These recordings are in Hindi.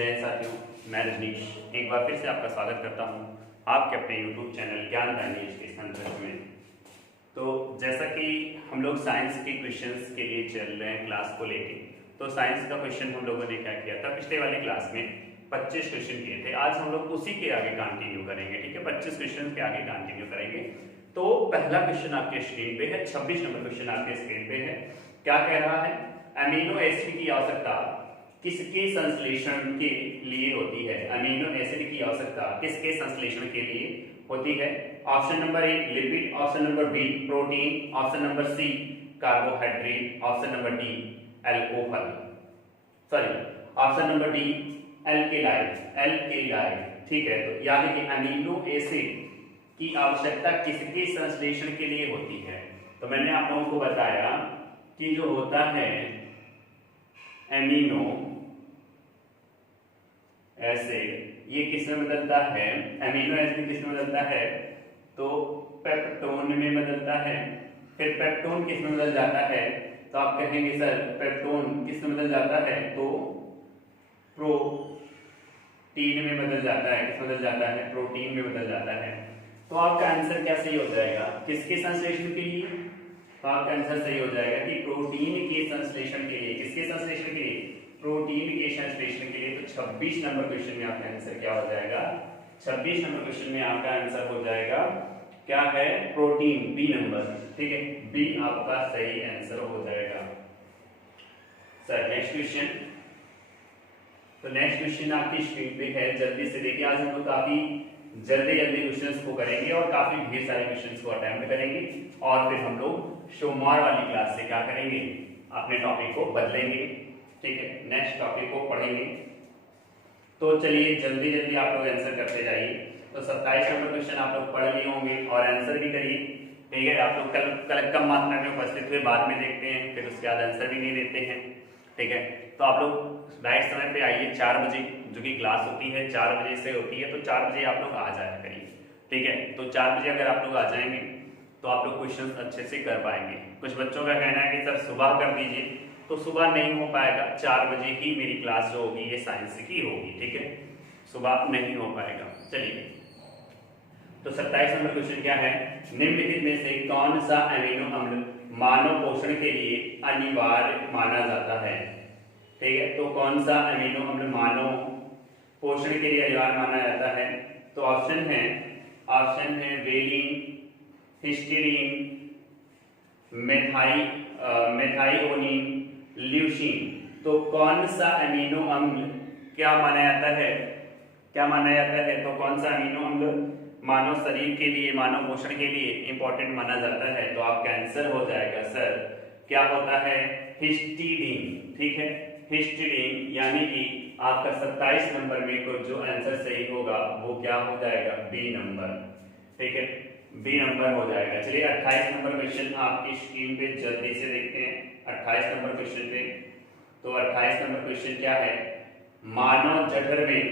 जय साथियों, मैं रजनीश एक बार फिर से आपका स्वागत करता हूं आपके अपने YouTube चैनल ज्ञान दानी एजुकेशन ट्रस्ट में। तो जैसा कि हम लोग साइंस के क्वेश्चंस के लिए चल रहे हैं क्लास को लेके, तो साइंस का क्वेश्चन हम लोगों ने क्या किया था, पिछले वाली क्लास में 25 क्वेश्चन किए थे। आज हम लोग उसी के आगे कंटिन्यू करेंगे। ठीक है, 25 क्वेश्चन के आगे कंटिन्यू करेंगे। तो पहला क्वेश्चन आपके स्क्रीन पे है, 26 नंबर क्वेश्चन आपके स्क्रीन पे है। क्या कह रहा है, अमीनो एसिड की आवश्यकता किसके संश्लेषण के लिए होती है? अमीनो एसिड की आवश्यकता किसके संश्लेषण के लिए होती है? Option number A lipid, option number B protein, option number C carbohydrate, option number D alcohol, sorry option number D alkaloid. ठीक है, तो याद है कि अमीनो एसिड की आवश्यकता किसके संश्लेषण के लिए होती है? तो मैंने आप लोगों को बताया कि जो होता है एमिनो एसिड, ये किस में बदलता है? एमिनो एसिड किस में बदलता है? तो पेप्टोन में बदलता है। फिर पेप्टोन किस में बदल जाता है? तो आप कहेंगे सर पेप्टोन किस में बदल जाता है? तो प्रोटीन में बदल जाता है। किस में बदल जाता है? प्रोटीन में बदल जाता है। तो आपका आंसर क्या सही हो जाएगा? किसके संश्लेषण के लिए? तो आपका आंसर सही हो जाएगा कि प्रोटीन के संश्लेषण के लिए। किसके संश्लेषण के लिए? प्रोटीन के संश्लेषण के लिए। तो 26 नंबर क्वेश्चन में आपका आंसर क्या हो जाएगा? 26 नंबर क्वेश्चन में आपका आंसर हो जाएगा क्या है? Protein, B number. ठीक है, बी आपका सही आंसर हो जाएगा। Sir next question. तो नेक्स्ट क्वेश्चन आपकी स्क्रीन पे है, जल्दी से देखिए। आज हम लोग काफी जल्दी क्वेश्चंस को करेंगे और काफी ढेर सारे क्वेश्चंस को अटेम्प्ट करेंगे और फिर हम लोग सोमवार वाली क्लास से क्या करेंगे? अपने टॉपिक को बदलेंगे। ठीक है, नेक्स्ट टॉपिक को पढ़ेंगे। तो चलिए जल्दी आप लोग आंसर करते जाइए। तो 27 नंबर क्वेश्चन आप लोग पढ़ लिए होंगे और आंसर भी करिए। ठीक है, आप लोग कल कम मात्रा में उपस्थित हुए, बाद में देखते हैं, फिर उसके बाद आंसर भी नहीं देते हैं। ठीक है, तो आप लोग राइट समय पे आइए। 4 बजे जो कि क्लास होती है 4 बजे से होती है, तो 4 बजे आप लोग आ जाया करिए। ठीक है, तो 4 बजे अगर आप लोग आ जाएंगे तो आप लोग क्वेश्चन अच्छे से कर पाएंगे। कुछ बच्चों का कहना है कि सर सुबह कर दीजिए, तो सुबह नहीं हो पाएगा। 4 बजे ही मेरी क्लास जो होगी ये साइंस की होगी। ठीक है, सुबह नहीं हो पाएगा। चलिए, तो 27 नंबर क्वेश्चन क्या है? निम्नलिखित में से कौन सा अमीनो अम्ल मानव पोषण के लिए अनिवार्य माना जाता है? ठीक है, तो कौन सा अमीनो अम्ल मानव पोषण के लिए अनिवार्य माना जाता है? तो ऑप्शन है वेलिन, हिस्टीडीन, मेथाइओनिन, ल्यूसीन। तो कौन सा अमीनो अम्ल क्या माना जाता है? क्या माना जाता है? तो कौन सा अमीनो अम्ल मानव शरीर के लिए, मानव पोषण के लिए इंपॉर्टेंट माना जाता है? तो आपका आंसर हो जाएगा सर क्या होता है? हिस्टीडीन। ठीक है, हिस्टीडीन, यानी कि आपका 27 नंबर में को जो आंसर सही होगा वो क्या हो जाएगा? B number. ठीक है, बी नंबर हो जाएगा। चलिए 28 नंबर क्वेश्चन आपकी स्क्रीन पे जल्दी से देखते हैं। 28 नंबर क्वेश्चन पे, तो 28 नंबर क्वेश्चन क्या है? मानव जठर में,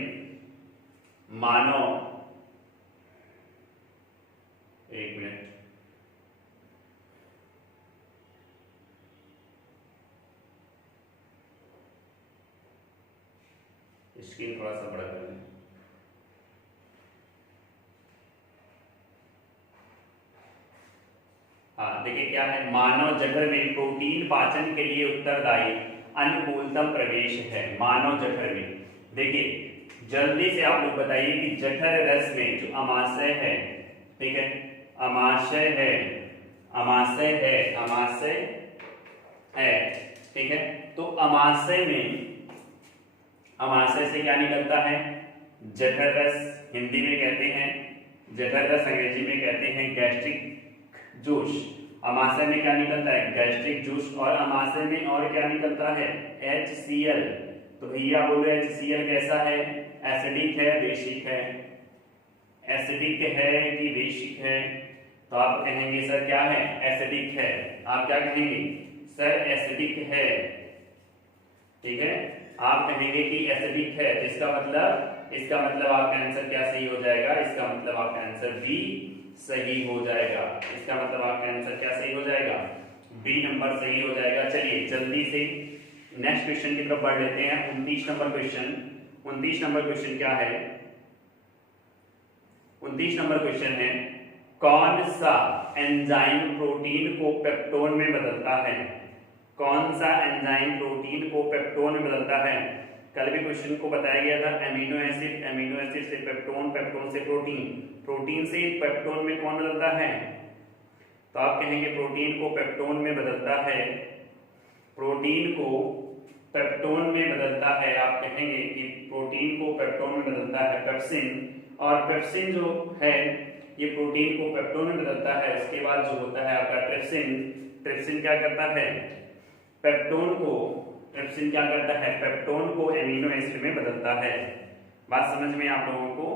एक मिनट, स्क्रीन थोड़ा सा बड़ा कर लें। हाँ देखिए क्या है, मानव जठर में प्रोटीन पाचन के लिए उत्तरदायी अनुकूलतम प्रवेश है। मानव जठर में, देखिए जल्दी से आप लोग बताइए कि जठर रस में जो अमाशय है, ठीक है, अमाशय है, ठीक है, तो अमाशय से क्या निकलता है? जठर रस हिंदी में कहते हैं, जठर रस अंग्रेजी में कहते हैं गैस्ट्रिक जूस। अमाशय में क्या निकलता है? Gastric juice. और अमाशय में और क्या निकलता है? HCl। तो भैया बोलो HCl कैसा है? एसिडिक है, बेसिक है? एसिडिक है कि बेसिक है? तो आप कहेंगे सर क्या है? एसिडिक है। आप क्या कहेंगे? सर एसिडिक है। ठीक है, आप कहेंगे कि एसिडिक है, तो इसका मतलब आपका आंसर क्या सही हो जाएगा? इसका मतलब आपका आंसर बी सही हो जाएगा। इसका मतलब आपका आंसर क्या सही हो जाएगा? बी नंबर सही हो जाएगा। चलिए जल्दी से नेक्स्ट क्वेश्चन की तरफ बढ़ लेते हैं। 29 नंबर क्वेश्चन। 29 नंबर क्वेश्चन क्या है? 29 नंबर क्वेश्चन है, कौन सा एंजाइम प्रोटीन को पेप्टोन में बदलता है? कौन सा एंजाइम प्रोटीन को पेप्टोन में बदलता है? कल भी क्वेश्चन को बताया गया था, एमिनो एसिड से पेप्टोन, पेप्टोन से प्रोटीन, प्रोटीन से पेप्टोन में कौन बदलता है? तो आप कहेंगे प्रोटीन को पेप्टोन में बदलता है, प्रोटीन को पेप्टोन में बदलता है। आप कहेंगे कि प्रोटीन को पेप्टोन में बदलता है पेप्सिन, और पेप्सिन जो है ये प्रोटीन को पेप्टोन में बदलता है। उसके बाद जो होता है आपका ट्रिप्सिन, ट्रिप्सिन क्या करता है? पेप्टोन को, ट्रिप्सिन क्या करता है? पेप्टोन को एमिनो एसिड में बदलता है। बात समझ में आप लोगों को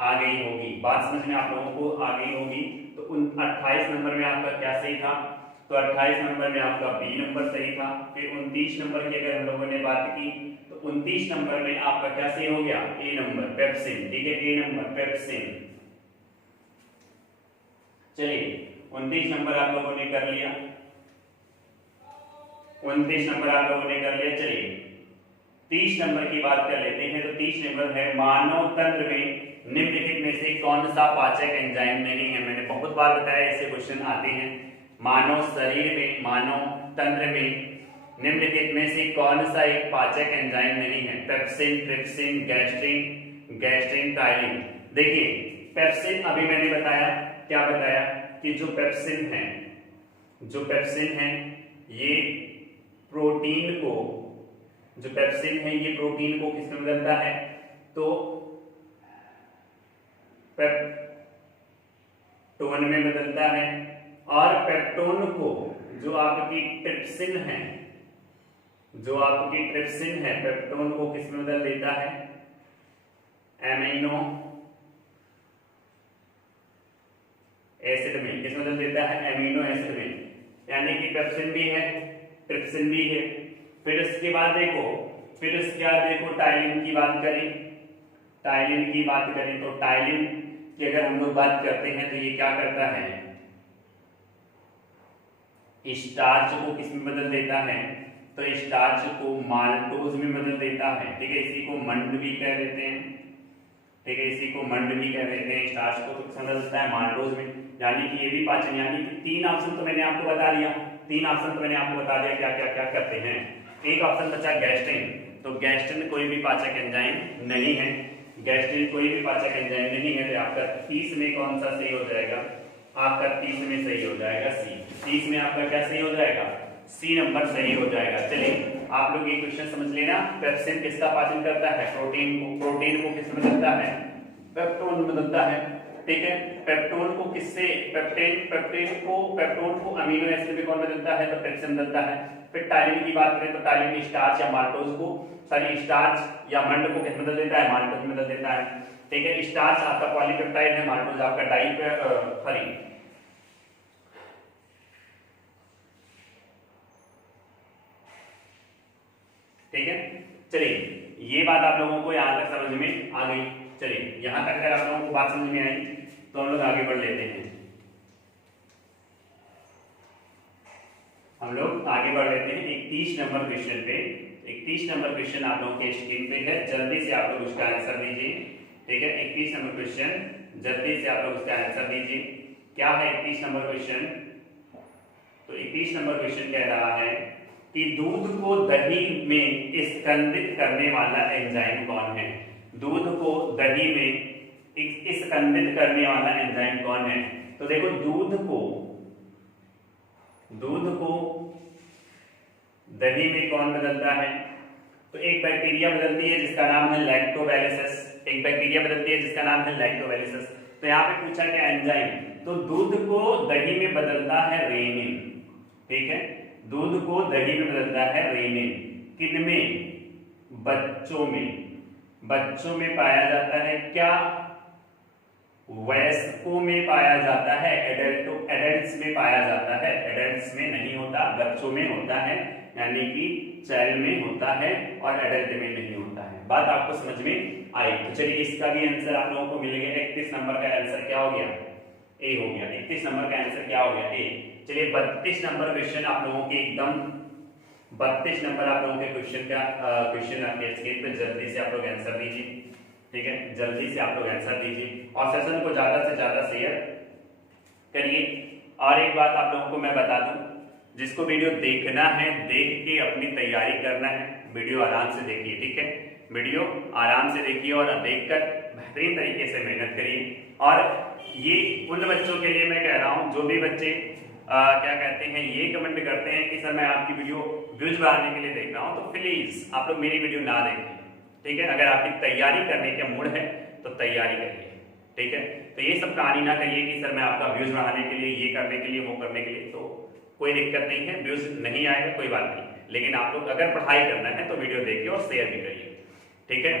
आ गई होगी, बात समझ में आप लोगों को आ गई होगी। तो 28 नंबर में आपका क्या सही था? तो 28 नंबर में आपका बी नंबर सही था। फिर 29 नंबर की अगर हम लोगों ने बात की तो 29 नंबर में आपका क्या सही हो गया? ए नंबर पेप्सिन, ठीक है, ए नंबर पेप्सिन। चलिए 29 नंबर आप लोगों ने कर लिया, 29 नंबर आप लोगों ने कर लिया। चलिए 30 नंबर की बात कर लेते हैं। तो 30 नंबर है, मानव तंत्र में निम्नलिखित में से कौन सा पाचक एंजाइम नहीं है? मैंने बहुत बार बताया ऐसे क्वेश्चन आते हैं। मानव शरीर में, मानव तंत्र में निम्नलिखित में से कौन सा एक पाचक एंजाइम नहीं है? Pepsin, trypsin, gastrin, gastrin, ptyalin. देखिए पेप्सिन अभी मैंने बताया, क्या बताया कि जो पेप्सिन है, जो पेप्सिन है ये प्रोटीन को, जो पेप्सिन है ये प्रोटीन को किसमें बदलता है? तो पेप्टोन में बदलता है। और पेप्टोन को जो आपकी ट्रिप्सिन है, जो आपकी ट्रिप्सिन है, पेप्टोन को किसमें बदल देता है? एमिनो एसिड में। किसमें बदल देता है? एमिनो एसिड में। यानी कि पेप्सिन भी है, ट्रिप्सिन भी है। फिर इसके बाद देखो, फिर इसके बाद देखो टाइलिन की बात करें, टाइलिन की बात करें तो टाइलिन की अगर हम लोग बात करते हैं तो ये क्या करता है? स्टार्च को किसमें बदल देता है? तो स्टार्च को माल्टोज में बदल देता है, ठीक है। इसी को मंड भी कह देते हैं, ठीक है, इसी को मंड भी कह देते हैं। स्टार्च को किसमें बदल देता है? माल्टोज में। यानी कि ये भी पाचन, यानी कि 3 ऑप्शन तो मैंने आपको बता दिया, 3 ऑप्शन तो मैंने आपको बता दिया क्या क्या क्या करते हैं। एक ऑप्शन बचा गैस्ट्रिन, तो गैस्ट्रिन कोई भी पाचक एंजाइम नहीं है, गैस्ट्रिन कोई भी पाचक एंजाइम नहीं है। तो आपका 30 में कौन सा सही हो जाएगा? आपका 30 में सही हो जाएगा सी। 30 में आपका क्या सही हो जाएगा? सी नंबर सही हो जाएगा। चलिए आप लोग ये क्वेश्चन समझ लेना। पेप्सिन किसका पाचन करता है? प्रोटीन को। प्रोटीन को किसमें बदलता है? पेप्टोन में बदलता है, ठीक है। पेप्टोन को किससे? पेप्टोन को अमीनो एसिड में कौन बदलता है? तो पेप्सिन बदलता है। फिर टाइलिन की बात करें तो टाइलिन स्टार्च या माल्टोज को, सॉरी स्टार्च या मंड को किसमें बदल देता है? माल्टोज में बदल देता है, ठीक है। स्टार्च आपका पॉलीपेप्टाइड है, माल्टोज आपका सॉरी ठीक है। चलिए ये बात आप लोगों को यहां तक समझ में आ गई। चलिए यहां तक अगर आप लोगों को बात समझ में आई तो हम लोग आगे बढ़ लेते हैं। हम लोग आगे बढ़ लेते हैं 31 नंबर क्वेश्चन पे। 31 नंबर क्वेश्चन आप लोगों के स्क्रीन पे है, जल्दी से आप लोग उसका आंसर दीजिए, ठीक है। 31 नंबर क्वेश्चन जल्दी से आप लोग उसका आंसर दीजिए। क्या है 31 नंबर क्वेश्चन? तो 31 नंबर क्वेश्चन कह रहा है कि दूध को दही में स्कंदित करने वाला एंजाइम कौन है? दूध को दही में स्कंदित करने वाला एंजाइम कौन है? तो देखो दूध को दही में कौन बदलता है? तो एक बैक्टीरिया बदलती है जिसका नाम है लैक्टोबैलिसिस, एक बैक्टीरिया बदलती है जिसका नाम है लैक्टोबैलिसिस। तो यहाँ पे पूछा क्या एंजाइम? तो दूध को दही में बदलता है रेनिन, ठीक है। दूध को दही में बदलता है रेनिन। किनमें? बच्चों में। बच्चों में पाया जाता है क्या? वयस्कों में पाया जाता है, एडल्ट्स में पाया जाता है। एडल्ट्स में नहीं होता, बच्चों में होता है, यानी कि चाइल्ड में होता है और एडल्ट में नहीं होता है। बात आपको समझ में आई? तो चलिए इसका भी आंसर आप लोगों को मिलेगा। 31 नंबर का आंसर क्या हो गया? ए हो गया। 31 नंबर का आंसर क्या हो गया? ए। चलिए 32 नंबर क्वेश्चन आप लोगों के एकदम 32 नंबर आप लोगों के क्वेश्चन आपके स्क्रीन पे, जल्दी से आप लोग आंसर दीजिए, ठीक है, जल्दी से आप लोग आंसर दीजिए और सेशन को ज्यादा से ज्यादा शेयर करिए। और एक बात आप लोगों को मैं बता दूं, जिसको वीडियो देखना है देख के अपनी तैयारी करना है, वीडियो आराम से देखिए, ठीक है, वीडियो आराम से देखिए और देखकर बेहतरीन तरीके से मेहनत करिए। और ये उन बच्चों के लिए मैं कह रहा हूँ जो भी बच्चे क्या कहते हैं, ये कमेंट करते हैं कि सर मैं आपकी वीडियो व्यूज बढ़ाने के लिए देख रहा हूँ, तो प्लीज आप लोग मेरी वीडियो ना देखें, ठीक है। अगर आपकी तैयारी करने के मूड है तो तैयारी करिए, ठीक है। तो ये सब कहानी ना करिए कि सर मैं आपका व्यूज बढ़ाने के लिए, ये करने के लिए, वो करने के लिए, तो कोई दिक्कत नहीं है, व्यूज नहीं आएगा कोई बात नहीं, लेकिन आप लोग अगर पढ़ाई करना है तो वीडियो देखिए और शेयर भी करिए, ठीक है।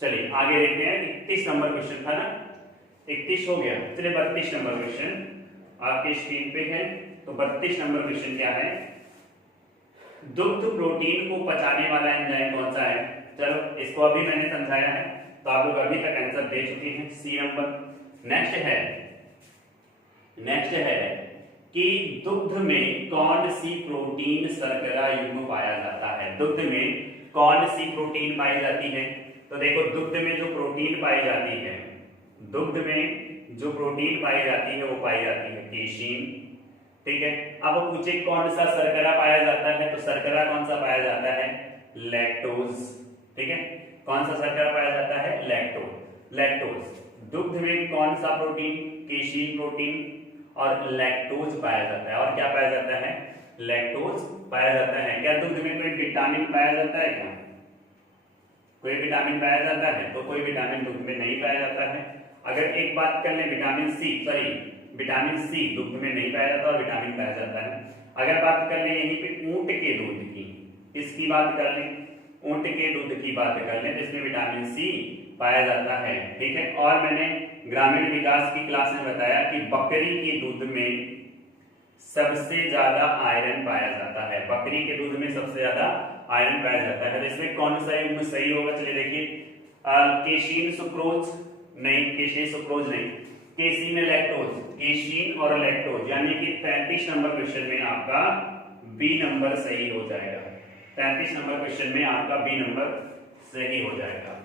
चलिए आगे देखते हैं। 31 नंबर क्वेश्चन था ना, 31 हो गया, चलिए 32 नंबर क्वेश्चन आपके स्क्रीन पे है। तो 32 नंबर क्वेश्चन क्या है, दुग्ध प्रोटीन को पचाने वाला एंजाइम कौन सा है। चलो इसको अभी मैंने समझाया है, तो आप लोग अभी तक आंसर दे चुके हैं, सी नंबर। नेक्स्ट है कि दुग्ध में कौन सी प्रोटीन शर्करा युग्म पाया जाता है। दुग्ध में कौन सी प्रोटीन पाई जाती है। तो देखो दुग्ध में जो प्रोटीन पाई जाती है, दुग्ध में जो प्रोटीन पाई जाती है वो पाई जाती है केशिन, ठीक है। अब पूछे कौन सा शर्करा पाया जाता है, तो शर्करा कौन सा पाया जाता है, लैक्टोज, ठीक है। कौन सा शर्करा पाया जाता है, लैक्टोज। दुग्ध में कौन सा प्रोटीन, केशिन प्रोटीन और लैक्टोज पाया जाता है। और क्या पाया जाता है, लैक्टोज पाया जाता है। क्या दुग्ध में कोई विटामिन पाया जाता है, क्या कोई विटामिन पाया जाता है, तो कोई विटामिन दुग्ध में नहीं पाया जाता है। अगर एक बात कर ले, विटामिन सी दुग्ध में नहीं पाया जाता और विटामिन पाया जाता है। अगर बात कर ले यहीं पे ऊंट के दूध की, इसकी बात कर ले, ऊंट के दूध की बात कर ले, जिसमें विटामिन सी पाया जाता है, ठीक है। और मैंने ग्रामीण विकास की क्लास में बताया कि बकरी के दूध में सबसे ज्यादा आयरन पाया जाता है, बकरी के दूध में सबसे ज्यादा आयरन पाया जाता है। तो इसमें कौन सा युग्म सही होगा, चलिए देखिए, केशिन सुक्रोज नहीं, केशिन सुक्रोज नहीं, केशिन लैक्टोज, केशिन और लैक्टोज, यानी कि 33 नंबर क्वेश्चन में आपका बी नंबर सही हो जाएगा। 33 नंबर क्वेश्चन में आपका बी नंबर सही हो जाएगा।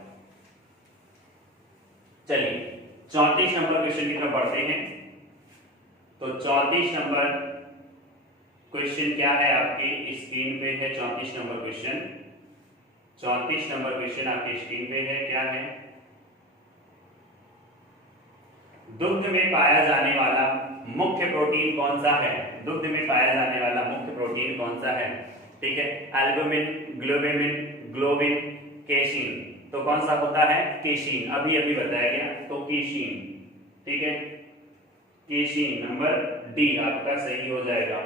चलिए 34 नंबर क्वेश्चन की तरफ बढ़ते हैं। तो 34 नंबर क्वेश्चन क्या है, आपके स्क्रीन पे है 34 नंबर क्वेश्चन। 34 नंबर क्वेश्चन आपके स्क्रीन पे है, क्या है, दुग्ध में पाया जाने वाला मुख्य प्रोटीन कौन सा है। दुग्ध में पाया जाने वाला मुख्य प्रोटीन कौन सा है, ठीक है। Albumin, globin, casein. तो कौन सा होता है, केशिन, अभी अभी बताया गया, तो केशिन, ठीक है, केशिन नंबर डी आपका सही हो जाएगा।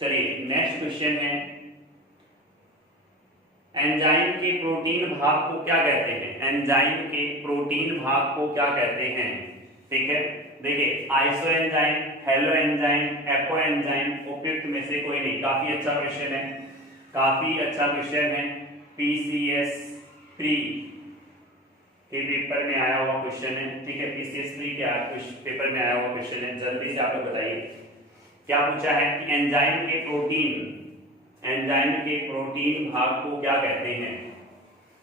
चलिए नेक्स्ट क्वेश्चन है, एंजाइम के प्रोटीन भाग को क्या कहते हैं। एंजाइम के प्रोटीन भाग को क्या कहते हैं, ठीक है। देखिए iso enzyme, hello enzyme, apo enzyme, उपयुक्त में से कोई नहीं। काफी अच्छा क्वेश्चन है, काफी अच्छा क्वेश्चन है, PCS 3 के पेपर में आया हुआ क्वेश्चन है, ठीक है। PCS 3 के पेपर में आया हुआ क्वेश्चन है, जल्दी से आप लोग बताइए क्या पूछा है कि एंजाइम के प्रोटीन भाग को क्या कहते हैं।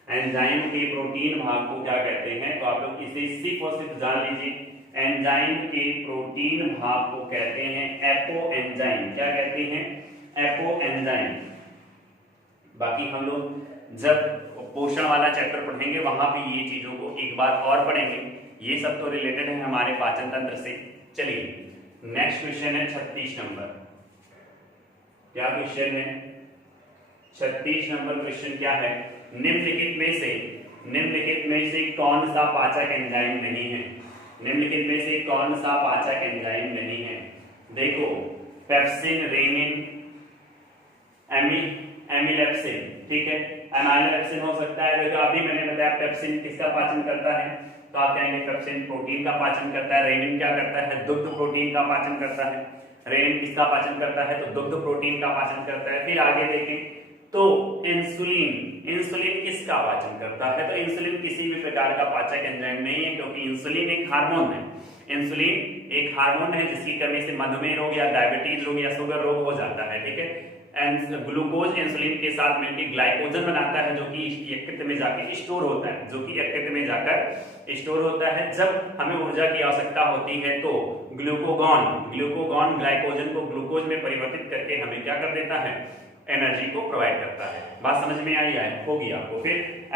एंजाइम के प्रोटीन भाग को क्या कहते हैं, तो आप लोग इसे सिर्फ और सिर्फ जान लीजिए, एंजाइम के प्रोटीन भाग को कहते हैं एपो एंजाइम। क्या कहते हैं, एपो एंजाइम। बाकी हम लोग जब पोषण वाला चैप्टर पढ़ेंगे वहां भी ये चीजों को एक बार और पढ़ेंगे, ये सब तो रिलेटेड है हमारे पाचन तंत्र से। चलिए नेक्स्ट क्वेश्चन है 36 नंबर। क्या क्वेश्चन है, 36 नंबर क्वेश्चन क्या है, निम्नलिखित में से कौन सा पाचक एंजाइम नहीं है। निम्नलिखित में से कौन सा पाचक एंजाइम नहीं है। देखो पेप्सिन, रेनिन, एमिलेप्सिन, ठीक है, एमाइलोपेप्सिन हो सकता है। देखो अभी मैंने बताया पेप्सिन किसका पाचन करता है, तो आप कहेंगे पेप्सिन प्रोटीन का पाचन करता है। रेनिन क्या करता है, दुग्ध प्रोटीन का पाचन करता है। रेनिन किसका पाचन करता है, तो दुग्ध प्रोटीन का पाचन करता है। फिर आगे देखें तो इंसुलिन किसका पाचन करता है, तो इंसुलिन किसी भी प्रकार का पाचक एंजाइम नहीं है, क्योंकि इंसुलिन एक हार्मोन है। इंसुलिन एक हार्मोन है जिसकी कमी से मधुमेह रोग या डायबिटीज रोग या शुगर रोग हो जाता है, ठीक है। ग्लूकोज इंसुलिन के साथ मिलकर ग्लाइकोजन बनाता है, जो कि यकृत में जाकर स्टोर होता है, जो कि यकृत में जाकर स्टोर होता है। जब हमें ऊर्जा की आवश्यकता होती है तो ग्लूकोगॉन ग्लाइकोजन को ग्लूकोज में परिवर्तित करके हमें क्या कर देता है, एनर्जी को प्रोवाइड करता है। बात समझ में आई है, होगी आपको। फिर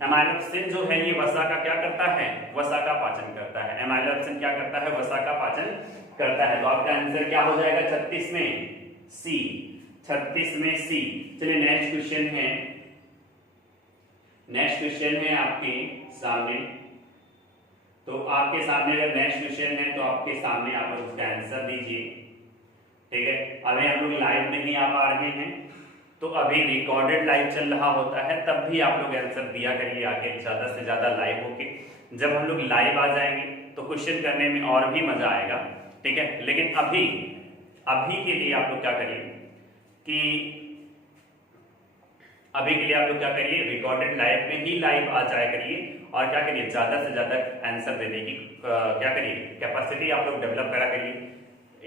एमाइलोप्सिन जो है ये वसा का क्या करता है, वसा का पाचन करता है। एमाइलोप्सिन क्या करता है, वसा का पाचन करता है। तो आपका आंसर क्या हो जाएगा 36 में सी, 36 में सी। चलिए नेक्स्ट क्वेश्चन है आपके सामने। तो आपके सामने अगर नेक्स्ट क्वेश्चन है तो आपके सामने आप लोग उसका आंसर दीजिए, ठीक है। अभी हम लोग लाइव नहीं आ पा रहे हैं, तो अभी रिकॉर्डेड लाइव चल रहा होता है, तब भी आप लोग आंसर दिया करिए आके, ज्यादा से ज्यादा लाइव होके। जब हम लोग लाइव आ जाएंगे तो क्वेश्चन करने में और भी मजा आएगा, ठीक है। लेकिन अभी के लिए आप लोग क्या करिए कि रिकॉर्डेड लाइव में ही लाइव आ जाया करिए, और क्या करिए, ज्यादा से ज्यादा आंसर देने की क्या करिए, कैपेसिटी आप लोग डेवलप करा करिए।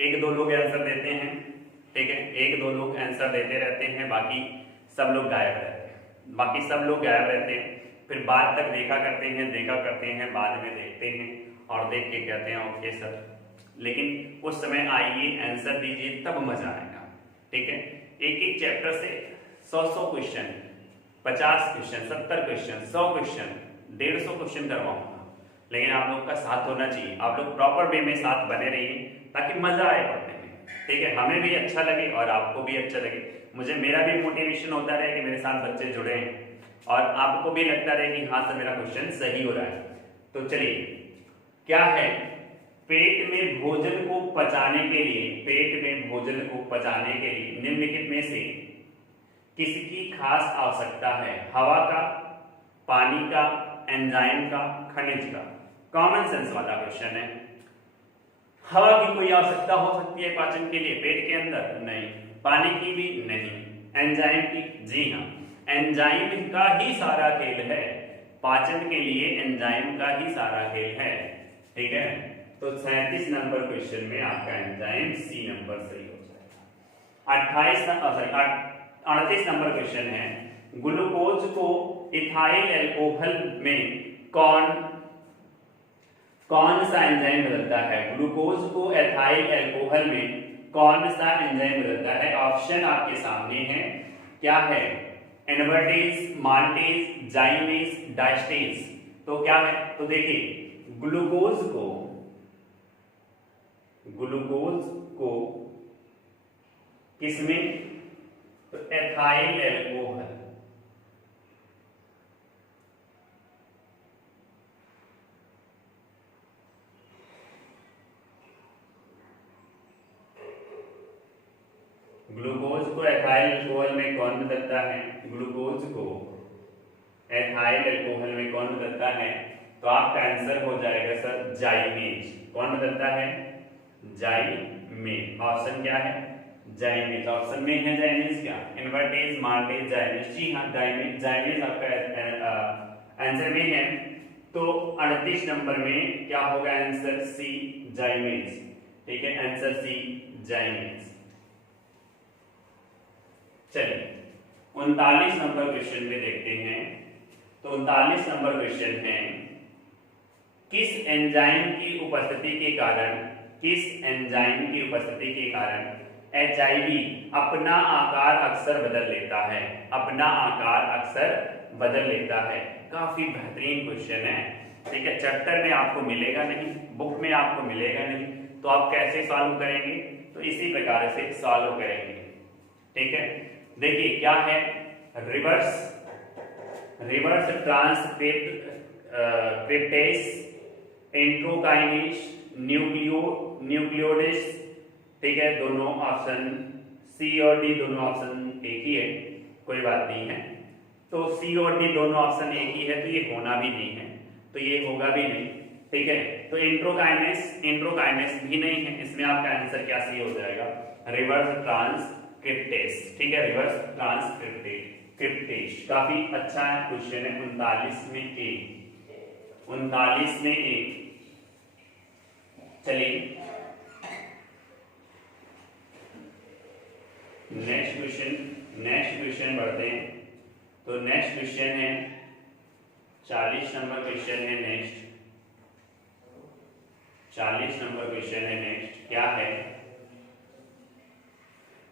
1-2 लोग आंसर देते हैं, ठीक है, 1-2 लोग आंसर देते रहते हैं, बाकी सब लोग गायब रहते हैं। फिर बाद तक देखा करते हैं, बाद में देखते हैं और देख के कहते हैं ओके सर। लेकिन उस समय आइए, आंसर दीजिए, तब मजा आएगा, ठीक है। एक चैप्टर से 100 question, 50 question, 70 question, 100 question, 150 question करवाऊंगा, लेकिन आप लोग का साथ होना चाहिए। आप लोग प्रॉपर वे में साथ बने रहिए ताकि मजा आए पढ़ने में, ठीक है। हमें भी अच्छा लगे और आपको भी अच्छा लगे। मेरा भी मोटिवेशन होता रहे कि मेरे साथ बच्चे जुड़े हैं, और आपको भी लगता रहे कि हाँ सर मेरा क्वेश्चन सही हो रहा है। तो चलिए, क्या है, पेट में भोजन को पचाने के लिए निम्नलिखित में से किसकी खास आवश्यकता है? हवा का, पानी का, एंजाइम का, खनिज का। कॉमन सेंस वाला क्वेश्चन है। हवा की कोई आवश्यकता हो सकती है पाचन के लिए पेट के अंदर? नहीं। पानी की भी नहीं। एंजाइम की? जी हाँ, एंजाइम का ही सारा खेल है, पाचन के लिए एंजाइम का ही सारा खेल है, ठीक है। तो 37 नंबर क्वेश्चन में आपका एंजाइम सी नंबर सही हो जाएगा। 38 नंबर क्वेश्चन है, ग्लूकोज को इथाइल अल्कोहल में कौन सा एंजाइम बदलता है? ग्लूकोज को एथाइल अल्कोहल में कौन सा एंजाइम बदलता है? ऑप्शन आपके सामने है, क्या है? Invertase, maltase, जाइमेज, diastase. तो क्या है? तो देखिए, ग्लूकोज को किसमें? तो एथाइल अल्कोहल, ग्लूकोज को एथाइल अल्कोहल में कौन बदलता है? ग्लूकोज को एथाइल अल्कोहल में कौन बदलता है? तो आपका आंसर हो जाएगा सर जाइमेज। कौन बदलता है? जाइमेज। ऑप्शन क्या है? जाइमेज। ऑप्शन में है जाइमेज। क्या? Invertase, maltase, जाइमेज। जी हाँ, जाइमेज आपका आंसर में है। तो 38 नंबर में क्या होगा आंसर? सी, जाइमेज, ठीक है। Answer C, zymase. चलिए 39 नंबर क्वेश्चन में देखते हैं। तो 39 नंबर क्वेश्चन है, किस एंजाइम की उपस्थिति के कारण HIV अपना आकार अक्सर बदल लेता है? काफी बेहतरीन क्वेश्चन है, ठीक है। चैप्टर में आपको मिलेगा नहीं, बुक में आपको मिलेगा नहीं, तो आप कैसे सॉल्व करेंगे? तो इसी प्रकार से सॉल्व करेंगे, ठीक है। देखिए क्या है, रिवर्स ट्रांसक्रिप्टेस, एंट्रोकाइनेस, न्यूक्लियोडेस, ठीक है। दोनों ऑप्शन सी और डी दोनों ऑप्शन एक ही है, कोई बात नहीं है। तो सी और डी दोनों ऑप्शन एक ही है, तो ये होना भी नहीं है, तो ये होगा भी नहीं, ठीक है। तो एंट्रोकाइनेस भी नहीं है, इसमें आपका आंसर क्या सही हो जाएगा? रिवर्स ट्रांसक्रिप्टेस, ठीक है। रिवर्स ट्रांसक्रिप्टेस काफी अच्छा है क्वेश्चन है। 39 में एक। चलिए नेक्स्ट क्वेश्चन बढ़ते हैं। तो नेक्स्ट क्वेश्चन है 40 नंबर क्वेश्चन है। नेक्स्ट 40 नंबर क्वेश्चन है। नेक्स्ट क्या है?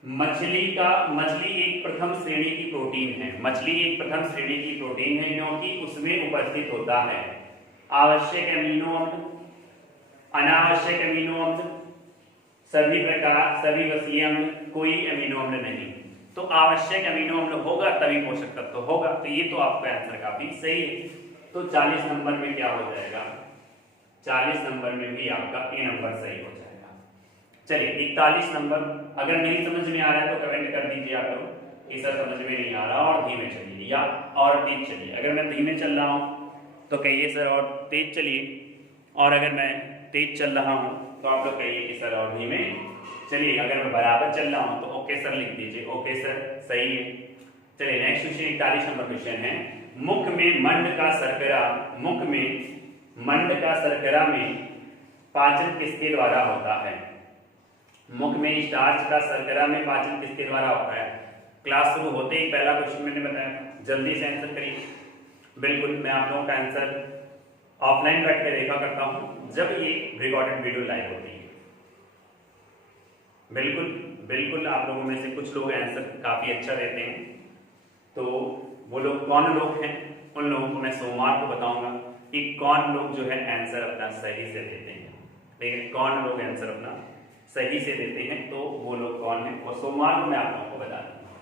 मछली एक प्रथम श्रेणी की प्रोटीन है। मछली एक प्रथम श्रेणी की प्रोटीन है क्योंकि उसमें उपस्थित होता है आवश्यक अमीनो अम्ल, अनावश्यक अमीनो अम्ल, सभी वसीय अम्ल, कोई अमीनो अम्ल नहीं। तो आवश्यक अमीनो अम्ल होगा तभी पोषक तत्व होगा। तो ये तो आपका आंसर काफी सही है। तो 40 नंबर में क्या हो जाएगा? 40 नंबर में भी आपका ए नंबर सही हो जाएगा। चलिए 41 नंबर, अगर नहीं समझ में आ रहा है तो कमेंट कर दीजिए आप लोग कि सर समझ में नहीं आ रहा और धीमे चलिए या और तेज चलिए। अगर मैं धीमे चल रहा हूँ तो कहिए सर और तेज चलिए, और अगर मैं तेज चल रहा हूँ तो आप लोग कहिए कि सर और धीमे चलिए। अगर मैं बराबर चल रहा हूँ तो ओके सर लिख दीजिए, ओके सर सही है। चलिए नेक्स्ट क्वेश्चन 41 नंबर क्वेश्चन है। मुख में मंड का शर्करा में पाचन किसके द्वारा होता है? मुख में स्टार्च का शर्करा में पाचन किसके द्वारा होता है? क्लास शुरू होते ही पहला क्वेश्चन मैंने बताया, जल्दी से आंसर करिए। बिल्कुल मैं आप लोगों का आंसर ऑफलाइन बैठ के देखा करता हूं जब ये रिकॉर्डेड वीडियो लाइव होती है। बिल्कुल आप लोगों में से कुछ लोग आंसर काफी अच्छा देते हैं। तो वो लोग कौन लोग हैं, उन लोगों को मैं सोमवार को बताऊंगा कि कौन लोग जो है आंसर अपना सही से देते हैं। ठीक है, कौन लोग आंसर अपना सही से देते हैं तो वो लोग कौन है, और सोमवार को मैं आप लोगों को बता दूंगा।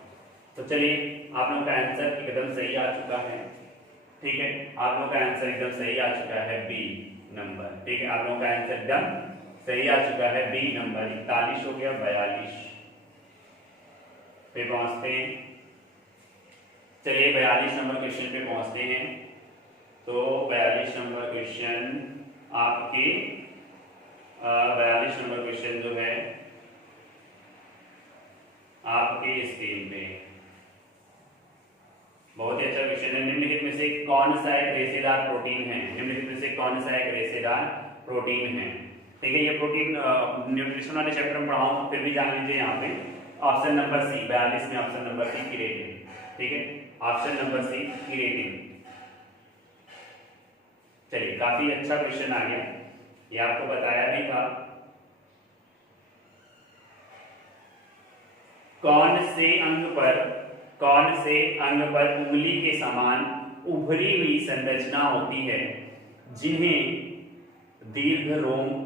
तो चलिए आप लोगों का आंसर एकदम सही आ चुका है। ठीक है, आप लोगों का आंसर एकदम सही आ चुका है बी नंबर। ठीक है, आप लोगों का आंसर एकदम सही आ चुका है बी नंबर। 41 हो गया, 42 पे पहुंचते हैं। चलिए 42 नंबर क्वेश्चन पे पहुंचते हैं। तो 42 नंबर क्वेश्चन आपके 42 नंबर क्वेश्चन जो है आपके स्क्रीन पे बहुत ही अच्छा क्वेश्चन है। निम्नलिखित में से कौन सा एक रेशेदार प्रोटीन है? निम्नलिखित में से कौन सा एक रेशेदार प्रोटीन है? ठीक है, ये प्रोटीन न्यूट्रिशन वाले चैप्टर में पढ़ाऊंगा, फिर भी जान लीजिए यहाँ पे ऑप्शन नंबर सी, 42 में ऑप्शन नंबर सी क्रिएटिन। ठीक है, ऑप्शन नंबर सी क्रिएटिन। चलिए काफी अच्छा क्वेश्चन आ गया, ये आपको बताया भी था। कौन से अंग पर उंगली के समान उभरी हुई संरचना होती है जिन्हें दीर्घ रोम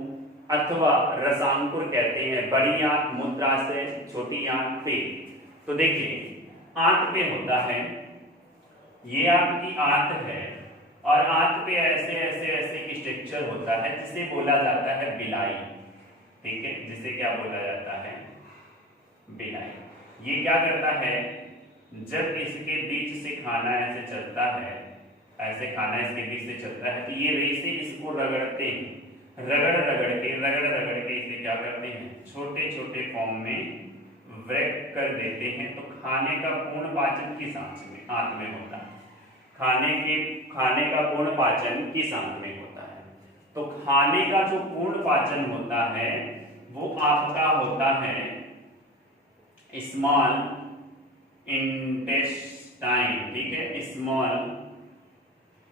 अथवा रसांकुर कहते हैं? बड़ी आंत, मूत्राशय, छोटी आंत, पेट। तो देखिए आंत पे होता है, ये आपकी आंत है और आंत पे ऐसे ऐसे ऐसे स्ट्रक्चर होता है जिसे बोला जाता है बिलाई। ठीक है, जिसे क्या बोला जाता है? बिलाई। ये क्या करता है, जब इसके बीच से खाना ऐसे चलता है, ऐसे खाना इसके बीच से चलता है तो ये रेशे इसको रगड़ते हैं, रगड़ के इसे क्या करते हैं, छोटे छोटे फॉर्म में व्यक्त कर देते हैं। तो खाने का पूर्ण पाचन किस आंत में होता है? खाने का पूर्ण पाचन किस आंत में होता है? तो खाने का जो पूर्ण पाचन होता है वो आपका होता है स्मॉल इंटेस्टाइन। ठीक है, स्मॉल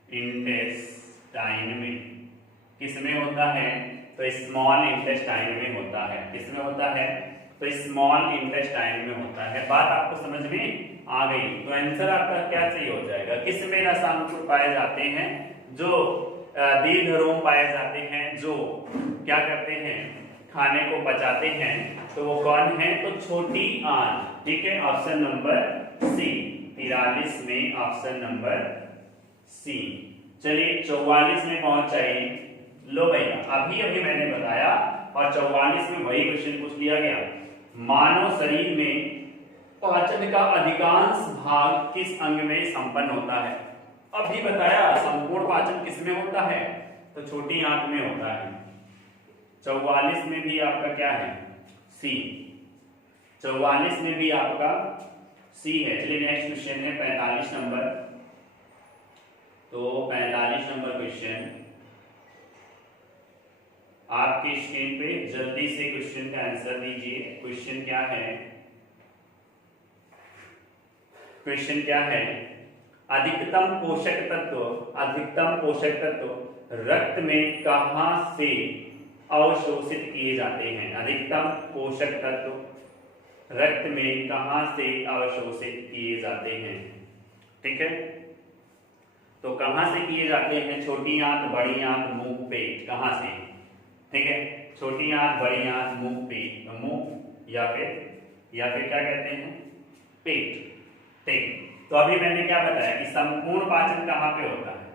इंटेस्टाइन में। किसमें होता है? तो स्मॉल इंटेस्टाइन में होता है। किसमें होता है? तो स्मॉल इंटेस्टाइन में होता है। बात आपको समझ में आ गई? तो आंसर आपका क्या सही हो जाएगा? किसमें रसांकुर पाए जाते हैं? जो दीर्घ रोम पाए जाते हैं, जो क्या करते हैं, खाने को पचाते हैं। तो वो कौन है? तो छोटी आंत। ठीक है, ऑप्शन नंबर सी, 43 में ऑप्शन नंबर सी। चलिए 44 में पहुंच जाइए। लो भैया, अभी मैंने बताया और 44 में वही क्वेश्चन पूछ लिया गया। मानव शरीर में पाचन का अधिकांश भाग किस अंग में संपन्न होता है? अभी बताया संपूर्ण पाचन किसमें होता है? तो छोटी आंत में होता है। 44 में भी आपका क्या है? सी। 44 में भी आपका सी है। चलिए नेक्स्ट क्वेश्चन है 45 नंबर। तो 45 नंबर क्वेश्चन आपके स्क्रीन पे, जल्दी से क्वेश्चन का आंसर दीजिए। क्वेश्चन क्या है? क्वेश्चन क्या है, अधिकतम पोषक तत्व रक्त में कहां से अवशोषित किए जाते हैं। अधिकतम पोषक तत्व रक्त में कहां से अवशोषित किए जाते हैं। ठीक है, तो कहां से किए जाते हैं, छोटी आंत, बड़ी आंत, मुंह, पेट, कहां से। ठीक है, छोटी आंत, बड़ी आंत, मुंह, पेट, मुंह या फिर क्या कहते हैं, पेट। ठीक, तो अभी मैंने क्या बताया कि संपूर्ण पाचन कहां पे होता है,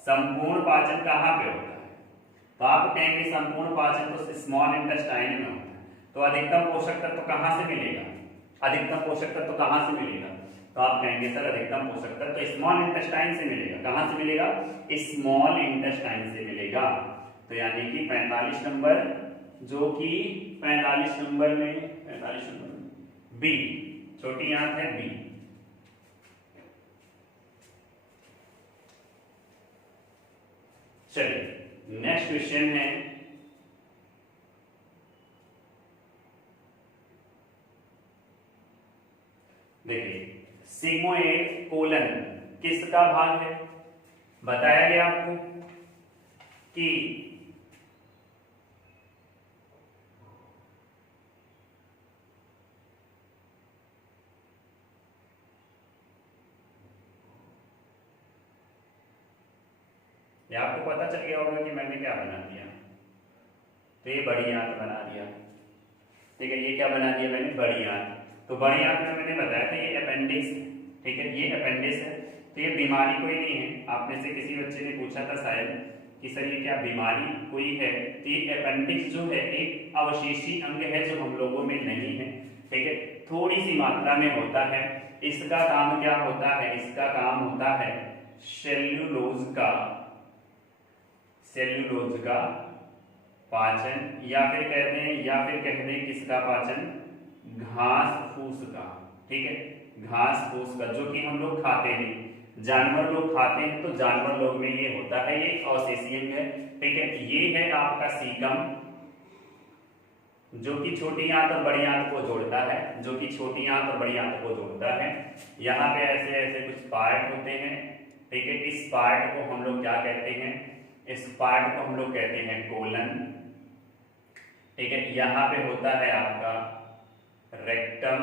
संपूर्ण पाचन कहां पे होता है, तो आप कहेंगे संपूर्ण पाचन तो स्मॉल इंटेस्टाइन में होता है। तो अधिकतम पोषक तत्व कहां से मिलेगा, अधिकतम पोषक तत्व कहां से मिलेगा, तो आप कहेंगे सर अधिकतम पोषक तत्व स्मॉल इंटेस्टाइन से मिलेगा। कहां से मिलेगा, स्मॉल इंटेस्टाइन से मिलेगा। तो यानी कि 45 नंबर, जो कि 45 नंबर बी, छोटी आंत है बी। चलिए नेक्स्ट क्वेश्चन है, देखिए सिग्मोइड कोलन किसका भाग है। बताया गया आपको कि या आपको पता चल गया होगा कि मैंने क्या बना दिया, तो ये बड़ी आंत बना दिया। ठीक है, ये क्या बना दिया मैंने, बड़ी आंत। तो बड़ी आंत में मैंने बताया था ये अपेंडिक्स, ठीक है, ये अपेंडिक्स है। तो ये बीमारी कोई नहीं है। आप में से किसी बच्चे ने पूछा था शायद कि सर ये क्या बीमारी कोई है। तो ये अपेंडिक्स जो है एक अवशेषी अंग है जो हम लोगों में नहीं है। ठीक है, थोड़ी सी मात्रा में होता है। इसका काम क्या होता है, इसका काम होता है सेल्यूलोज का पाचन, या फिर कहते हैं किसका पाचन, घास फूस का। ठीक है, घास फूस का, जो कि हम लोग खाते हैं, जानवर लोग खाते हैं, तो जानवर लोग में ये होता है, ये अवशेषी अंग है। ठीक है, ये है आपका सीकम, जो कि छोटी आंत और बड़ी आंत को जोड़ता है, जो कि छोटी आंत और बड़ी आंत को जोड़ता है। यहाँ पे ऐसे ऐसे कुछ पार्ट होते हैं। ठीक है, इस पार्ट को हम लोग क्या कहते हैं, इस पार्ट को हम लोग कहते हैं कोलन। ठीक है, यहाँ पे होता है आपका रेक्टम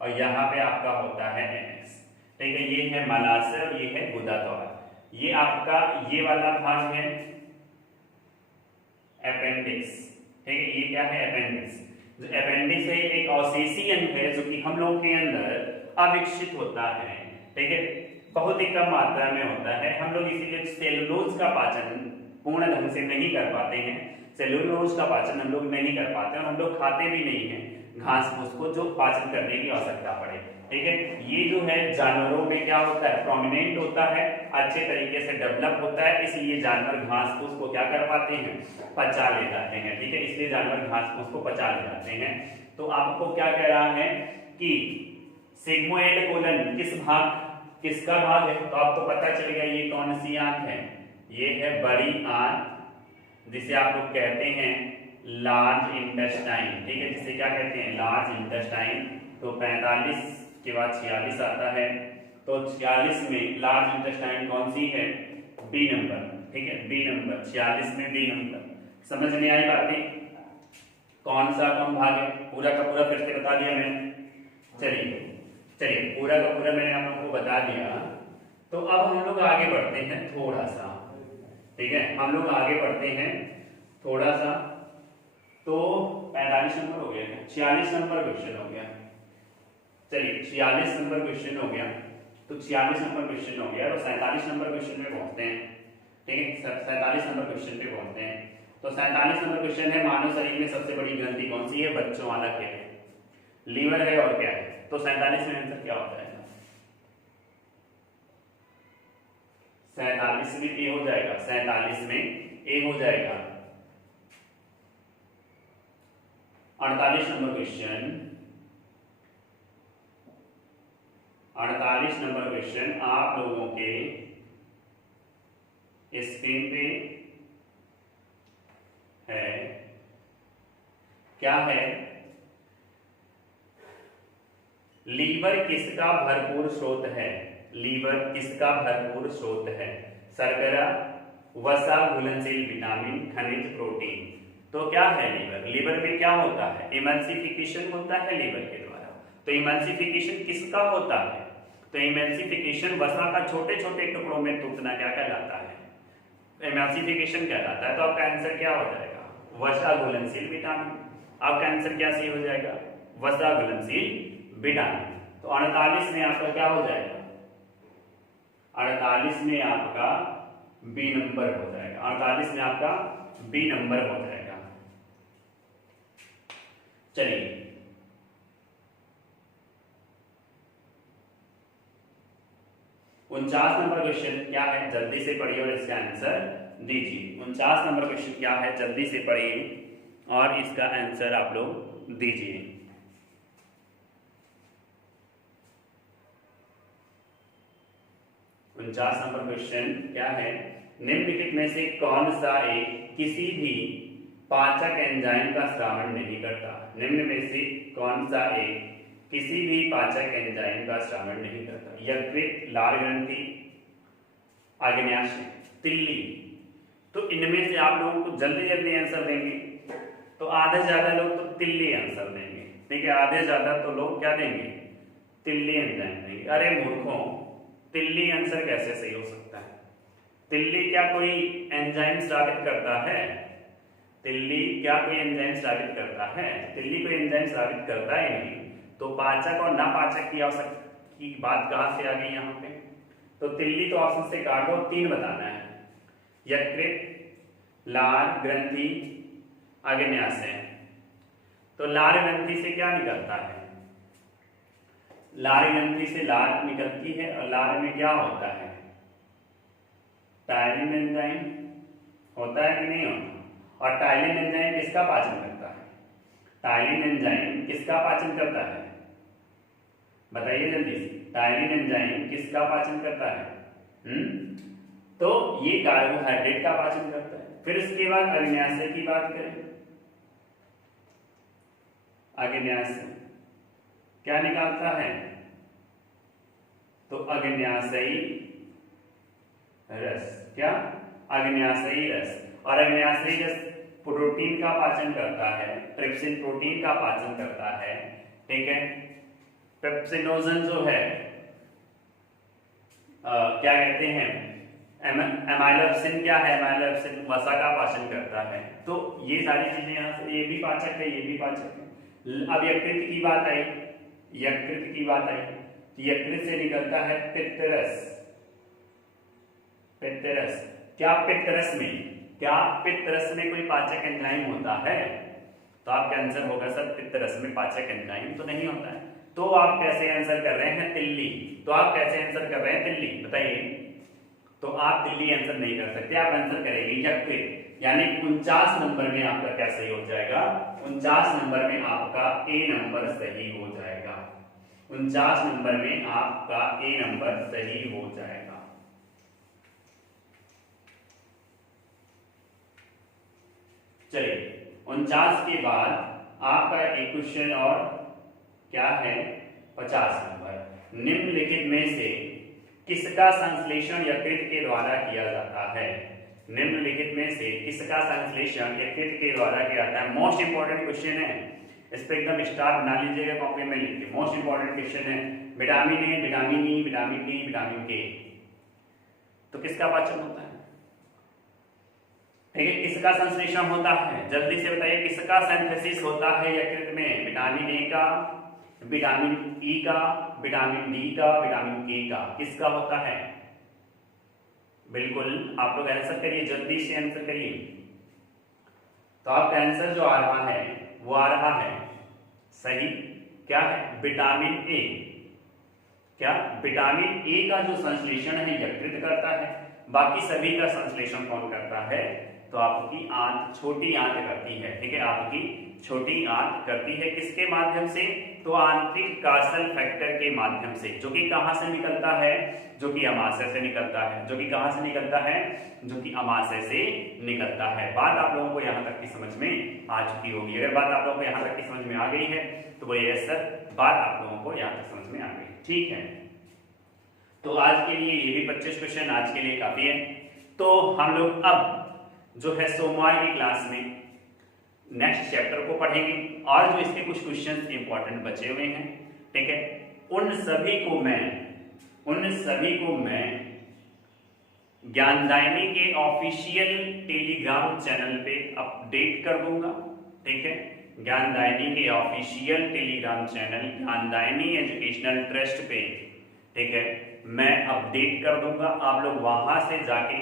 और यहाँ पे आपका होता है एनेक्स। ठीक है, ये है मलाशय और ये है गुदा द्वार। ये आपका ये वाला भाग है अपेंडिक्स। ठीक है, ये क्या है, अपेंडिक्स। जो अपेंडिक्स है एक अवशेषी अंग है जो कि हम लोगों के अंदर अविकसित होता है। ठीक है, बहुत ही कम मात्रा में होता है। हम लोग इसीलिए सेलुलोज का पाचन पूर्ण ढंग से नहीं कर पाते हैं। सेलुलोज का पाचन हम लोग नहीं कर पाते और हम लोग खाते भी नहीं हैं घास फूस को, जो पाचन करने की आवश्यकता पड़े। ठीक है, ये जो है जानवरों में क्या होता है, प्रोमिनेंट होता है, अच्छे तरीके से डेवलप होता है, इसलिए जानवर घास फूस को क्या कर पाते हैं, पचा ले जाते हैं। ठीक है, इसलिए जानवर घास फूस को पचा ले जाते हैं। तो आपको क्या कह रहा है कि सिग्मोइड कोलन किसका भाग है, तो आपको पता चल गया ये कौन सी आंत है, ये है बड़ी आंत, जिसे आप लोग कहते हैं लार्ज इंटेस्टाइन। ठीक है, जिसे क्या कहते हैं, लार्ज इंटेस्टाइन। तो 45 के बाद 46 आता है, तो 46 में लार्ज इंटेस्टाइन कौन सी है, बी नंबर। ठीक है, बी नंबर, 46 में बी नंबर। समझ में आई बातें, कौन भाग है, पूरा का पूरा फिर से बता दिया मैंने। चलिए पूरा का पूरा मैंने आप लोगों को बता दिया। तो अब हम लोग आगे बढ़ते हैं थोड़ा सा। ठीक है, हम लोग आगे बढ़ते हैं थोड़ा सा। तो 45 नंबर हो गया, 46 नंबर क्वेश्चन हो गया। चलिए 46 नंबर क्वेश्चन हो गया, तो 46 नंबर क्वेश्चन हो गया, तो 47 नंबर क्वेश्चन पे पहुंचते हैं। ठीक है, 47 नंबर क्वेश्चन पे पहुंचते हैं। तो 47 नंबर क्वेश्चन है, मानव शरीर में सबसे बड़ी ग्रंथि कौन सी है, बच्चों वाला क्या है, लीवर है और क्या है। तो 47 में आंसर क्या होता है, 47 में ए हो जाएगा, 47 में ए हो जाएगा। 48 नंबर क्वेश्चन, 48 नंबर क्वेश्चन आप लोगों के स्क्रीन पे है, क्या है, लीवर किसका भरपूर स्रोत है? लीवर किसका भरपूर स्रोत है? शर्करा, वसा, घुलनशील विटामिन, खनिज, प्रोटीन। तो क्या है लीवर? लीवर में क्या होता है? इमल्सिफिकेशन होता है लीवर के द्वारा। तो इमल्सिफिकेशन किसका होता है? तो इमल्सिफिकेशन वसा का छोटे छोटे टुकड़ों में टूटना क्या कहलाता है? इमल्सिफिकेशन कहलाता है। तो आपका आंसर क्या हो जाएगा? वसा घुलनशील विटामिन। आपका आंसर क्या सही हो जाएगा? वसा घुलनशील विटामिन। तो 48 में आपका क्या हो जाएगा? 48 में आपका बी नंबर हो जाएगा। 48 में आपका बी नंबर हो जाएगा। चलिए 49 नंबर क्वेश्चन क्या है? जल्दी से पढ़िए और इसका आंसर दीजिए। 49 नंबर क्वेश्चन क्या है? जल्दी से पढ़िए और इसका आंसर आप लोग दीजिए। 49 नंबर क्वेश्चन क्या है? निम्नलिखित में से कौन सा एक किसी भी पाचक एंजाइम का स्रावण नहीं करता? निम्न में से कौन सा एक किसी भी पाचक एंजाइम का स्रावण नहीं करता? यकृत, लाल ग्रंथि, आग्नेयाशय, तिल्ली। तो इनमें से आप लोगों को जल्दी जल्दी आंसर देंगे। तो आधे से ज्यादा लोग तो तिल्ली आंसर देंगे, ठीक है। आधे से ज्यादा तो लोग क्या देंगे? तिल्ली एंजाइम देंगे। अरे मूर्खों, तिल्ली आंसर कैसे सही हो सकता है? तिल्ली क्या कोई एंजाइम स्रावित करता है? तिल्ली क्या कोई एंजाइम स्रावित करता है? तिल्ली कोई एंजाइम स्रावित करता ही नहीं। तो पाचक और नापाचक की आवश्यकता की बात कहां से आ गई यहाँ पे? तो तिल्ली तो ऑप्शन से काट दो, 3 बताना है। यकृत, लार ग्रंथि, आग्नेयाशय। तो लार ग्रंथि से क्या निकलता है? लार ग्रंथि से लार निकलती है और लार में क्या होता है? टायलिन एंजाइम होता है कि नहीं होता? और टायलिन एंजाइम किसका पाचन करता है? टायलिन एंजाइम किसका पाचन करता है? बताइए जल्दी से। टायलिन एंजाइम किसका पाचन करता है? तो ये कार्बोहाइड्रेट का पाचन करता है। फिर इसके बाद आग्नेयाशय की बात करें। आग्नेयाशय क्या निकालता है? तो आग्नेयाशयी रस। क्या? आग्नेयाशयी रस। और आग्नेयाशयी रस प्रोटीन का पाचन करता है, ट्रिप्सिन प्रोटीन का पाचन करता है, ठीक है। पेप्सिनोजन जो है क्या कहते हैं? एमाइलोप्सिन क्या है? एमाइलोप्सिन वसा का पाचन करता है। तो ये सारी चीजें यहाँ से, ये भी पाचक है, ये भी पाचक है। अब यकृत की बात आई, यकृत की बात आई। यकृत से निकलता है पित्तरस। पित्तरस। क्या पित्तरस में कोई पाचक एंजाइम होता है? तो आपका आंसर होगा सर पित्तरस में पाचक एंजाइम तो नहीं होता है। तो आप कैसे आंसर कर रहे हैं? तिल्ली। तो आप कैसे आंसर कर रहे हैं? तिल्ली। बताइए। तो आप तिल्ली आंसर नहीं कर सकते, आप आंसर करेंगे यकृत। यानी 49 नंबर में आपका क्या सही हो जाएगा? 49 नंबर में आपका ए नंबर सही हो जाएगा। 49 नंबर में आपका ए नंबर सही हो जाएगा। चलिए 49 के बाद आपका एक क्वेश्चन और क्या है? 50 नंबर। निम्नलिखित में से किसका संश्लेषण यकृत के द्वारा किया जाता है? निम्नलिखित में से किसका संश्लेषण यकृत के द्वारा किया जाता है? मोस्ट इंपॉर्टेंट क्वेश्चन है, इस पे एकदम स्टार बना लीजिएगा कॉपी में लिख के। मोस्ट इंपॉर्टेंट क्वेश्चन है। विटामिन ए, vitamin E, vitamin D, vitamin के। तो किसका पाचन होता है? ठीक है, किसका संश्लेषण होता है? जल्दी से बताइए, किसका सिंथेसिस होता है यकृत में? विटामिन ए का, विटामिन ई का, विटामिन डी का, विटामिन के का। किसका होता है? बिल्कुल आप लोग आंसर करिए, जल्दी से आंसर करिए। तो आपका आंसर जो आ रहा है वो आ रहा है सही। क्या है? Vitamin A. क्या? विटामिन ए का जो संश्लेषण है यकृत करता है। बाकी सभी का संश्लेषण कौन करता है? तो आपकी आंत, छोटी आंत करती है। ठीक है, आपकी छोटी आंत करती है। किसके माध्यम से? तो आंतरिक कार्सल फैक्टर के माध्यम से, जो कि कहां से निकलता है? जो कि अमाशय से निकलता है। जो कि कहां से निकलता है? जो कि अमाशय से निकलता है। बात आप लोगों को यहां तक की समझ में आ चुकी होगी। अगर बात आप लोगों को यहां तक की समझ में आ गई है तो बोलिए यस सर। बात आप लोगों को यहाँ तक समझ में आ गई, ठीक है। तो आज के लिए ये भी 25 क्वेश्चन आज के लिए काफी है। तो हम लोग अब जो है सोमवार की क्लास में नेक्स्ट चैप्टर को पढ़ेंगे और जो इसके कुछ क्वेश्चन इंपॉर्टेंट बचे हुए हैं, ठीक है, उन सभी को मैं ज्ञानदायिनी के ऑफिशियल टेलीग्राम चैनल पे अपडेट कर दूंगा, ठीक है। ज्ञानदायिनी के official telegram channel Gyandayini educational trust पे, ठीक है, मैं अपडेट कर दूंगा। आप लोग वहां से जाके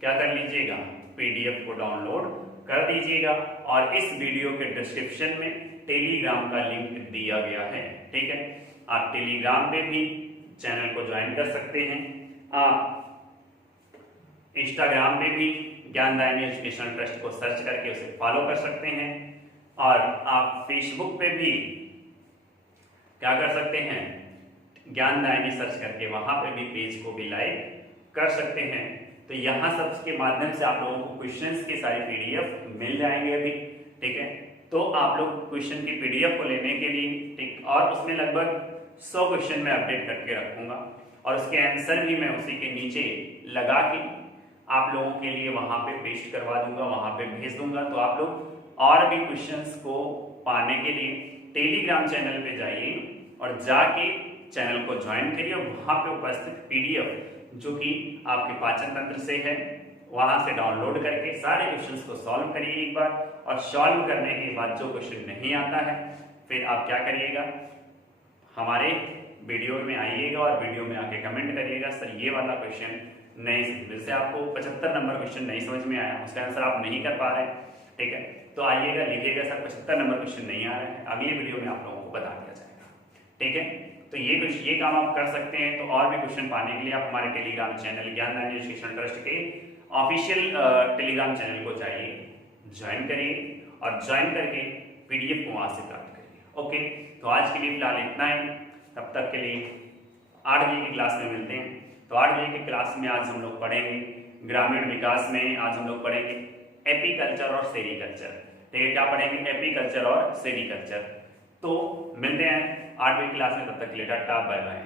क्या कर लीजिएगा, पीडीएफ को डाउनलोड कर दीजिएगा और इस वीडियो के डिस्क्रिप्शन में टेलीग्राम का लिंक दिया गया है, ठीक है। आप टेलीग्राम पे भी चैनल को ज्वाइन कर सकते हैं, आप इंस्टाग्राम पे भी ज्ञानदायिनी एजुकेशनल ट्रस्ट को सर्च करके उसे फॉलो कर सकते हैं और आप फेसबुक पे भी क्या कर सकते हैं, ज्ञानदायिनी सर्च करके वहां पे भी पेज को भी लाइक कर सकते हैं। तो यहाँ सब के माध्यम से आप लोगों को क्वेश्चंस की सारी पीडीएफ मिल जाएंगे अभी, ठीक है। तो आप लोग क्वेश्चन की पीडीएफ को लेने के लिए, ठीक, और उसमें लगभग 100 क्वेश्चन मैं अपडेट करके रखूंगा और उसके आंसर भी मैं उसी के नीचे लगा के आप लोगों के लिए वहां पे पेस्ट करवा दूंगा, वहां पे भेज दूंगा। तो आप लोग और भी क्वेश्चंस को पाने के लिए टेलीग्राम चैनल पे जाइए और जाके चैनल को ज्वाइन करिए। वहां पे उपस्थित पीडीएफ जो कि आपके पाचन तंत्र से है, वहां से डाउनलोड करके सारे क्वेश्चंस को सॉल्व करिए एक बार, और सॉल्व करने के बाद जो क्वेश्चन नहीं आता है फिर आप क्या करिएगा, हमारे वीडियो में आइएगा और वीडियो में आके कमेंट करिएगा, सर ये वाला क्वेश्चन नहीं, जैसे आपको 75 नंबर क्वेश्चन नहीं समझ में आया, उसका आंसर आप नहीं कर पा रहे, ठीक है, तो आइएगा लिखिएगा सर 75 नंबर क्वेश्चन नहीं आ रहा है, अगली वीडियो में आप लोगों को बता दिया जाएगा, ठीक है। तो ये काम आप कर सकते हैं। तो और भी क्वेश्चन पाने के लिए आप हमारे Telegram channel Gyandayini educational trust के ऑफिशियल टेलीग्राम चैनल को जाइए, ज्वाइन करिए और ज्वाइन करके पीडीएफ को वहां से प्राप्त करिए, ओके। तो आज के लिए फिलहाल इतना ही, तब तक के लिए 8 बजे की क्लास में मिलते हैं। तो 8 बजे की क्लास में आज हम लोग पढ़ेंगे ग्रामीण विकास में, आज हम लोग पढ़ेंगे एपीकल्चर और सेरीकल्चर, ठीक है। क्या पढ़ेंगे, एपीकल्चर और सेरीकल्चर। तो मिलते हैं 8 बजे क्लास में, तब तक के लिए टाटा बाय बाय।